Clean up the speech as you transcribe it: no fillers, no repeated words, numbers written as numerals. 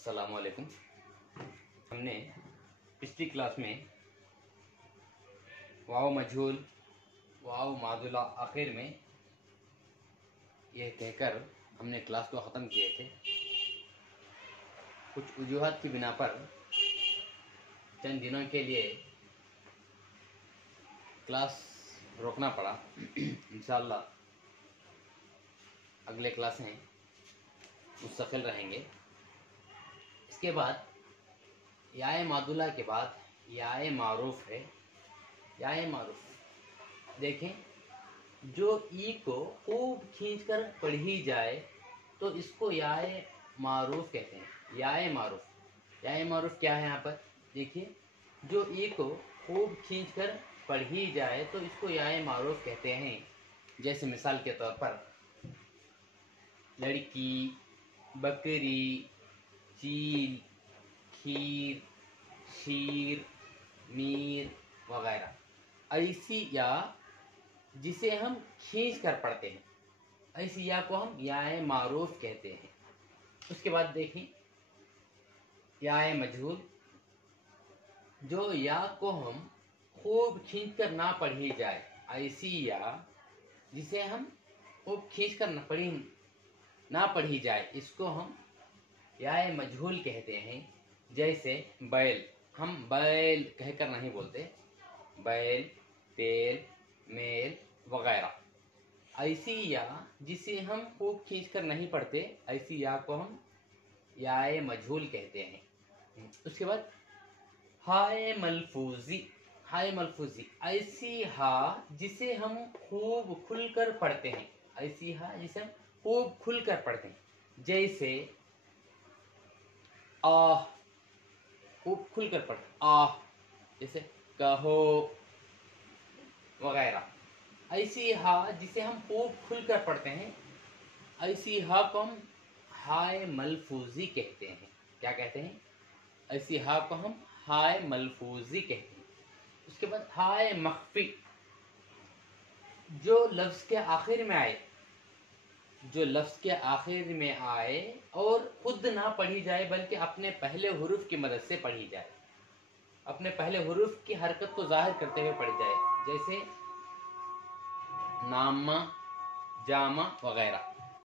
अस्सलाम वालेकुम। हमने पिछली क्लास में वाव मजहूल वाव मादुला आखिर में यह कहकर हमने क्लास को ख़त्म किए थे। कुछ वजूहात की बिना पर चंद दिनों के लिए क्लास रोकना पड़ा। इंशाअल्लाह अगले क्लास में मुस्तकिल रहेंगे। इसके बाद याए मादुला के बाद याए मारूफ है। याए मारूफ देखें, जो ई को खूब खींचकर पढ़ी जाए तो इसको याए मारूफ कहते हैं। याए मारूफ क्या है? यहाँ पर देखिए, जो ई को खूब खींचकर पढ़ी जाए तो इसको याए मारूफ कहते हैं। जैसे मिसाल के तौर पर लड़की, बकरी, चील, खीर, शीर, मीर वगैरह। ऐसी या जिसे हम खींच कर पढ़ते हैं, ऐसी या को हम याए मारूफ कहते हैं। उसके बाद देखें याए मजहूल, जो या को हम खूब खींच कर ना पढ़ी जाए, ऐसी या जिसे हम खूब खींच कर ना पढ़ी जाए, इसको हम याए मजहूल कहते हैं। जैसे बैल, हम बैल कहकर नहीं बोलते, बैल, तेल, मेल वगैरह। ऐसी या जिसे हम खूब खींच कर नहीं पढ़ते, ऐसी या को हम याए मजहूल कहते हैं। उसके बाद हाय मलफूजी। हाय मलफूजी ऐसी हा जिसे हम खूब खुलकर पढ़ते हैं। ऐसी हा जिसे हम खूब खुलकर पढ़ते हैं। जैसे आह, खूब खुलकर पढ़ते आह, जैसे कहो वगैरह। ऐसी हा जिसे हम खूब खुलकर पढ़ते हैं, ऐसी हा को हम हाय मलफूजी कहते हैं। क्या कहते हैं? ऐसी हा को हम हाय मलफूजी कहते हैं। उसके बाद हाय मख्फी, जो लफ्ज़ के आखिर में आए, जो लफ्ज़ के आखिर में आए और खुद ना पढ़ी जाए बल्कि अपने पहले हुरूफ की मदद से पढ़ी जाए, अपने पहले हुरूफ की हरकत को जाहिर करते हुए पढ़ी जाए। जैसे नामा, जामा वगैरह।